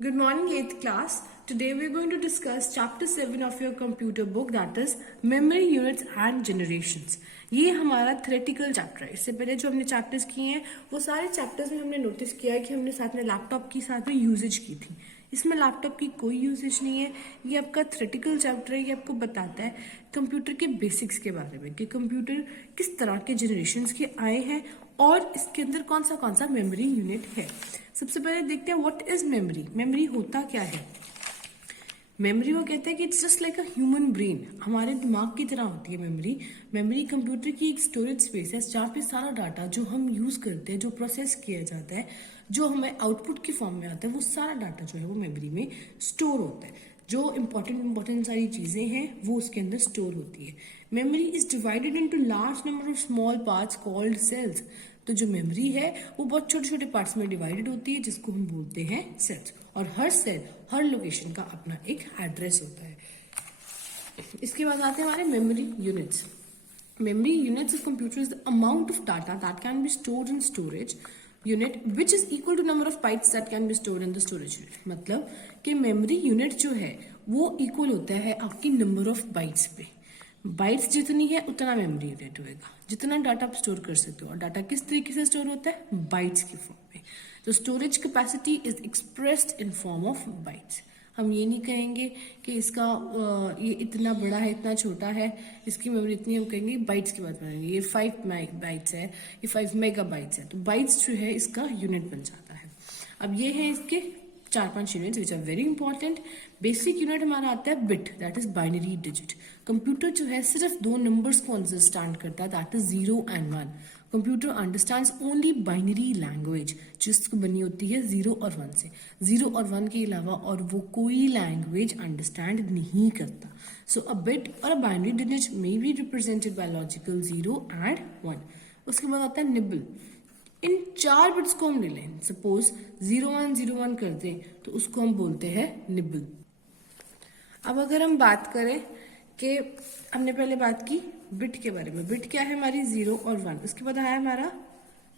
Good morning, 8th class. Today we are going to discuss chapter 7 of your computer book, that is memory units and generations. ये हमारा theoretical chapter है. इससे पहले जो हमने chapters किए हैं वो सारे चैप्टर्स में हमने नोटिस किया है कि हमने साथ में लैपटॉप की साथ में यूजेज की थी. इसमें लैपटॉप की कोई यूजेज नहीं है. ये आपका थ्योरेटिकल चैप्टर है. ये आपको बताता है कंप्यूटर के बेसिक्स के बारे में कि कंप्यूटर किस तरह के जनरेशन्स के आए हैं और इसके अंदर कौन सा मेमोरी यूनिट है. सबसे पहले देखते हैं व्हाट इज मेमोरी. मेमोरी होता क्या है. मेमोरी वो कहते हैं कि it's just like a human brain. हमारे दिमाग की तरह होती है मेमोरी. मेमोरी कंप्यूटर की एक स्टोरेज स्पेस है जहाँ पे सारा डाटा जो हम यूज करते हैं, जो प्रोसेस किया जाता है, जो हमें आउटपुट की फॉर्म में आता है, वो सारा डाटा जो है वो मेमोरी में स्टोर होता है. जो इंपॉर्टेंट सारी चीजें हैं वो उसके अंदर स्टोर होती है. Memory is divided into large number of small parts called cells. तो जो मेमोरी है वो बहुत छोटे छोटे पार्ट्स में डिवाइडेड होती है जिसको हम बोलते हैं सेल्स. और हर सेल, हर लोकेशन का अपना एक एड्रेस होता है. इसके बाद आते हैं हमारे memory units. Memory units of computer is the amount of data that can be stored in storage unit which is equal to number of bytes that can be stored in the storage unit. मतलब कि memory unit जो है वो equal होता है आपकी number of bytes पे. Bytes जितनी है उतना मेमोरी यूनिट होएगा. जितना डाटा आप स्टोर कर सकते हो. और डाटा किस तरीके से स्टोर होता है? बाइट्स की फॉर्म में. तो storage capacity is expressed in form of bytes. हम ये नहीं कहेंगे कि इसका ये इतना बड़ा है, इतना छोटा है, इसकी मेमोरी इतनी. हम कहेंगे बाइट्स की बात करेंगे. ये 5 बाइट्स है, ये 5 मेगा बाइट्स है. तो बाइट्स जो है इसका यूनिट बन जाता है. अब ये है इसके 4-5 units which are very important. Basic unit हमारा आता है bit, that is binary digit. Computer जो है सिर्फ 2 नंबर्स को अंडरस्टैंड करता है, that is 0 and 1. Computer understands only binary language जिसको बनी होती है 0 और 1 से. 0 और 1 के अलावा और वो कोई लैंग्वेज अंडरस्टैंड नहीं करता. सो अ बिट और a binary digit may be represented by logical 0 and 1. उसके बाद आता है निबल. इन 4 बिट्स को हम ले लें, सपोज 0101 कर दें तो उसको हम बोलते हैं निबल. अब अगर हम बात करें कि हमने पहले बात की बिट के बारे में. बिट क्या है हमारी? 0 और 1. उसके बाद आया हमारा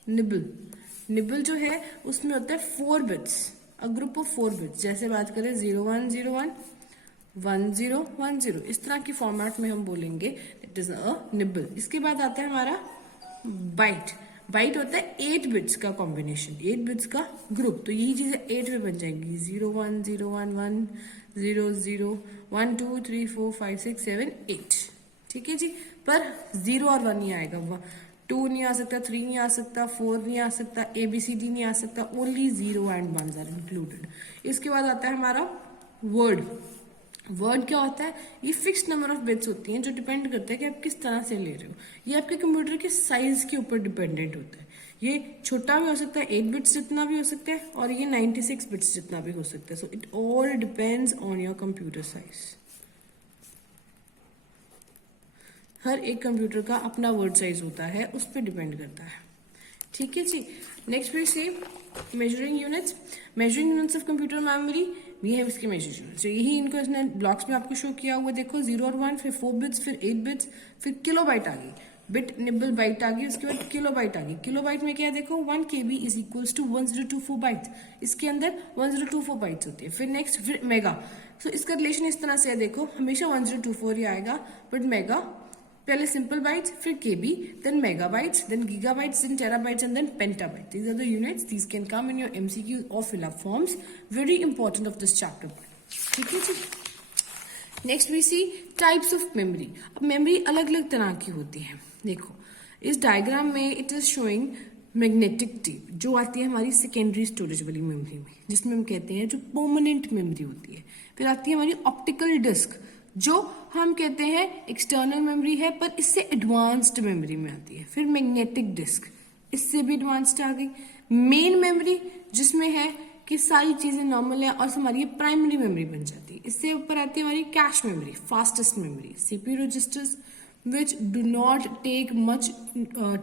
निबल. निबल जो है उसमें होता है 4 bits, a group of 4 bits. जैसे बात करें 0101, 1010, इस तरह की फॉर्मेट में हम बोलेंगे इट इज अ निबल. इसके बाद आता है हमारा बाइट. बाइट होता है 8 बिट्स का कॉम्बिनेशन, 8 बिट्स का ग्रुप. तो यही चीजें 8 में बन जाएंगी. 0101, 00, 1 2 3 4 5 6 7 8. ठीक है जी. पर 0 और 1 नहीं आएगा. 2 नहीं आ सकता, 3 नहीं आ सकता, 4 नहीं आ सकता, ABCD नहीं आ सकता. Only 0 and 1 are included. इसके बाद आता है हमारा वर्ड. वर्ड क्या होता है? ये फिक्स्ड नंबर ऑफ बिट्स होती हैं जो डिपेंड करता है कि आप किस तरह से ले रहे हो. ये आपके कंप्यूटर के साइज के ऊपर डिपेंडेंट होता है. ये छोटा भी हो सकता है, 8 बिट्स जितना भी हो सकता है, और ये 96 बिट्स जितना भी हो सकता है. So it all depends on your computer size. हर एक कंप्यूटर का अपना वर्ड साइज होता है, उस पर डिपेंड करता है. ठीक है जी. Next we see measuring units. Measuring units of computer memory. ये है इसके मेजर यूनिट्स. यही इनको इसने ब्लॉक्स में आपको शो किया हुआ. देखो 0 और 1, फिर 4 बिट्स, फिर 8 बिट्स, फिर किलो बाइट आ गई. बिट निबल बाइट आ गई. उसके बाद किलो बाइट आ गई. किलो बाइट में क्या है? देखो 1 KB is equals to 1024 bytes. इसके अंदर 1024 बाइट्स होती है. फिर नेक्स्ट फिर मेगा. सो इसका रिलेशन इस तरह से है. देखो हमेशा 1024 ही आएगा, बट मेगा पहले सिंपल बाइट्स, फिर KB, then megabytes, then gigabytes, then terabytes, and then petabytes. These are the units. These can come in your MCQ or fill-up forms. Very important of this chapter. ठीक है जी. Next we see types of memory. अब memory अलग अलग तरह की होती है. देखो इस डायग्राम में it is showing magnetic tape जो आती है हमारी सेकेंडरी स्टोरेज वाली मेमोरी में, जिसमें हम कहते हैं जो परमानेंट मेमोरी होती है. फिर आती है हमारी ऑप्टिकल डिस्क जो हम कहते हैं एक्सटर्नल मेमोरी है पर इससे एडवांस्ड मेमोरी में आती है. फिर मैग्नेटिक डिस्क, इससे भी एडवांस्ड आ गई. मेन मेमोरी जिसमें है कि सारी चीजें नॉर्मल है और हमारी प्राइमरी मेमोरी बन जाती है. इससे ऊपर आती है हमारी cache memory, fastest memory, CPU registers which do not take much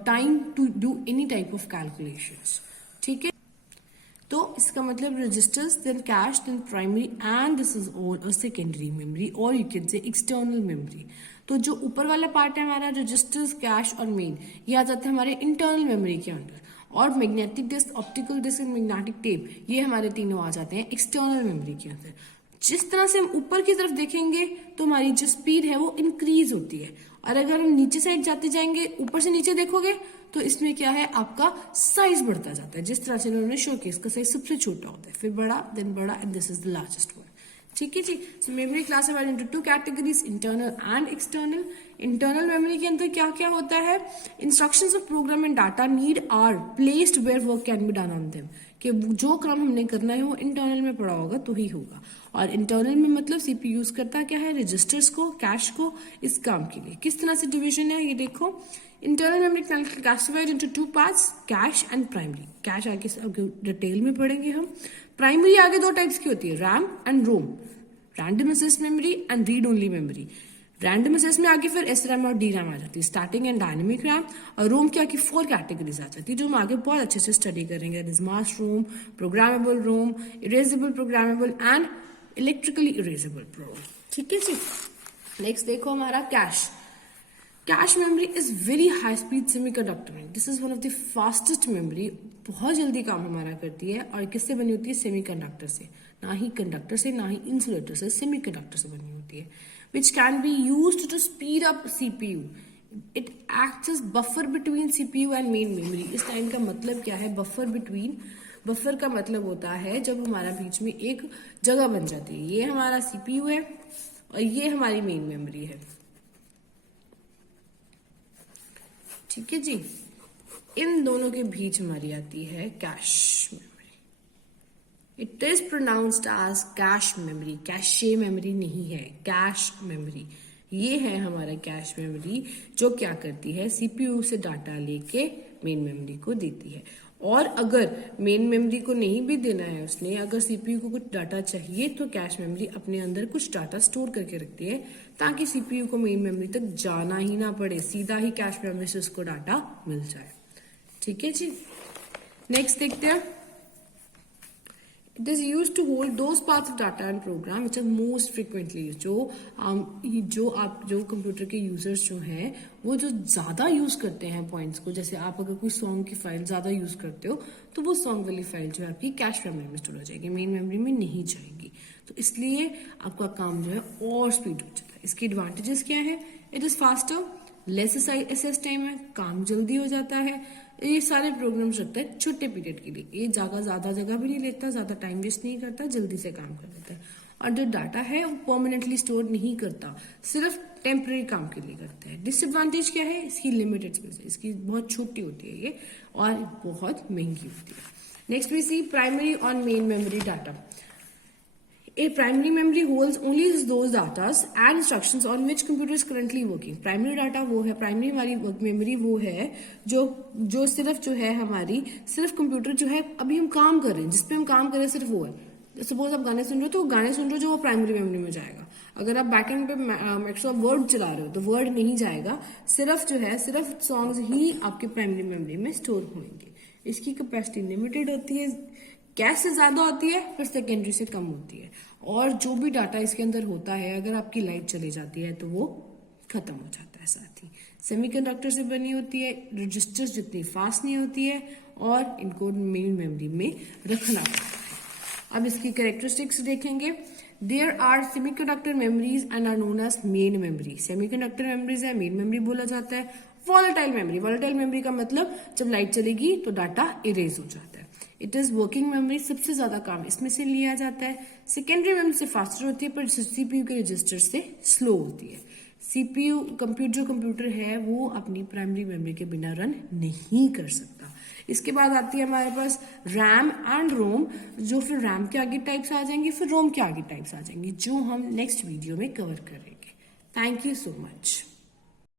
time to do any type of calculations. ठीक है. तो इसका मतलब registers, then cache, then primary, and this is all a secondary memory और you can say external memory. तो जो ऊपर वाला पार्ट है हमारा रजिस्टर्स, कैश और मेन, ये आ जाते हैं हमारे इंटरनल मेमोरी के अंदर. और magnetic disk, optical disk and magnetic tape, ये हमारे तीनों आ जाते हैं एक्सटर्नल मेमोरी के अंदर। जिस तरह से हम ऊपर की तरफ देखेंगे तो हमारी जो स्पीड है वो इंक्रीज होती है, और अगर हम नीचे साइड जाते जाएंगे, ऊपर से नीचे देखोगे तो इसमें क्या है, आपका साइज बढ़ता जाता है। जिस तरह से उन्होंने शो किया, इसका साइज सबसे छोटा होता है, फिर बड़ा, देन बड़ा, and this is the largest one. ठीक है जी। So memory classified into two categories, internal and external. Internal memory के अंदर क्या क्या होता है, instructions of program and data need are placed where work can be done on them, कि जो काम हमने करना है वो इंटरनल में पड़ा होगा तो ही होगा। और इंटरनल में मतलब सीपीयू यूज करता क्या है, रजिस्टर्स को, कैश को, इस काम के लिए। किस तरह से डिवीजन है ये देखो, internal memory classified into two parts, cash and primary. Cash आगे डिटेल में पढ़ेंगे हम। प्राइमरी आगे दो टाइप्स की होती है, RAM and ROM, random access memory and read only memory. Random access में आगे फिर एसरैम और डी रैम आ जाती है, स्टैटिक एंड डायनेमिक रैम। और रोम की आगे 4 कैटेगरीज आ जाती है, जो हम आगे बहुत अच्छे से स्टडी करेंगे। That is mask ROM, programmable ROM, erasable programmable and electrically erasable ROM. ठीक है जी। नेक्स्ट देखो हमारा cache. Cache memory is very high speed semiconductor memory. This is one of the fastest memory, बहुत जल्दी काम हमारा करती है। और किससे बनी होती है, सेमीकंडक्टर से, ना ही कंडक्टर से, ना ही इंसुलेटर से, सेमीकंडक्टर से बनी होती है। which can be used to speed up CPU. It acts as buffer between CPU and main memory. इस टाइम का मतलब क्या है, बफर बिटवीन। बफर का मतलब होता है जब हमारा बीच में एक जगह बन जाती है। ये हमारा CPU है और ये हमारी मेन मेमोरी है। ठीक है जी। इन दोनों के बीच हमारी आती है cache memory. It is pronounced as cache memory, cache memory नहीं है, कैश मेमोरी। ये है हमारा कैश मेमोरी, जो क्या करती है, सीपीयू से डाटा लेके मेन मेमोरी को देती है। और अगर मेन मेमोरी को नहीं भी देना है उसने, अगर सीपीयू को कुछ डाटा चाहिए, तो कैश मेमोरी अपने अंदर कुछ डाटा स्टोर करके रखती है, ताकि सीपीयू को मेन मेमोरी तक जाना ही ना पड़े, सीधा ही कैश मेमोरी से उसको डाटा मिल जाए। ठीक है जी। नेक्स्ट देखते हैं। It is used to hold those parts of data and program which are most frequently used. जो कंप्यूटर के यूजर्स जो हैं वो जो ज्यादा यूज करते हैं पॉइंट्स को, जैसे आप अगर कोई सॉन्ग की फाइल ज्यादा यूज करते हो तो वो सॉन्ग वाली फाइल जो है आपकी कैश मेमोरी में स्टोर हो जाएगी, मेन मेमोरी में नहीं जाएगी। तो इसलिए आपका काम जो है और स्पीड हो जाता है। इसके एडवांटेजेस क्या है, it is faster, less access time है, काम जल्दी हो जाता है। ये सारे प्रोग्राम्स रखता है छोटे पीरियड के लिए, ये ज्यादा जगह भी नहीं लेता, ज्यादा टाइम वेस्ट नहीं करता, जल्दी से काम कर देता है। और जो डाटा है वो परमानेंटली स्टोर नहीं करता, सिर्फ टेम्पररी काम के लिए करता है। डिसएडवांटेज क्या है, इसकी लिमिटेड स्पेस है, इसकी बहुत छोटी होती है ये, और बहुत महंगी होती है। Next we see primary on main memory data. A primary memory holds only those data and instructions on which computer is currently working. Primary data वो है, प्राइमरी हमारी मेमोरी वो है जो सिर्फ जो है हमारी, सिर्फ कंप्यूटर जो है अभी हम काम कर रहे हैं, जिसपे हम काम कर रहे हैं, सिर्फ वो है। सपोज आप गाने सुन रहे हो तो गाने सुन रहे हो, जो वो प्राइमरी मेमोरी में जाएगा। अगर आप बैकएंड पे माइक्रोसॉफ्ट वर्ड चला रहे हो तो वर्ड नहीं जाएगा, सिर्फ जो है सिर्फ सॉन्ग्स ही आपके प्राइमरी मेमोरी में स्टोर होंगे। इसकी कैपेसिटी लिमिटेड होती है, कैश से ज्यादा होती है, फिर सेकेंडरी से कम होती है। और जो भी डाटा इसके अंदर होता है, अगर आपकी लाइट चली जाती है तो वो खत्म हो जाता है। साथ ही सेमीकंडक्टर से बनी होती है, रजिस्टर्स जितनी फास्ट नहीं होती है, और इनको मेन मेमोरी में रखना पड़ता है। अब इसकी कैरेक्टरिस्टिक्स देखेंगे। There are semiconductor memories and are known as main memory. Semiconductor memories है, मेन मेमोरी बोला जाता है। वॉलेटाइल मेमोरी, वॉलेटाइल मेमोरी का मतलब जब लाइट चलेगी तो डाटा इरेज हो जाता है। इट इज वर्किंग मेमोरी, सबसे ज्यादा काम इसमें से लिया जाता है। सेकेंडरी मेमोरी से फास्टर होती है, पर सीपीयू के रजिस्टर से स्लो होती है। सीपीयू जो कंप्यूटर है वो अपनी प्राइमरी मेमोरी के बिना रन नहीं कर सकता। इसके बाद आती है हमारे पास रैम एंड रोम, जो फिर रैम के आगे टाइप्स आ जाएंगे, फिर रोम के आगे टाइप्स आ जाएंगे, जो हम नेक्स्ट वीडियो में कवर करेंगे। Thank you so much.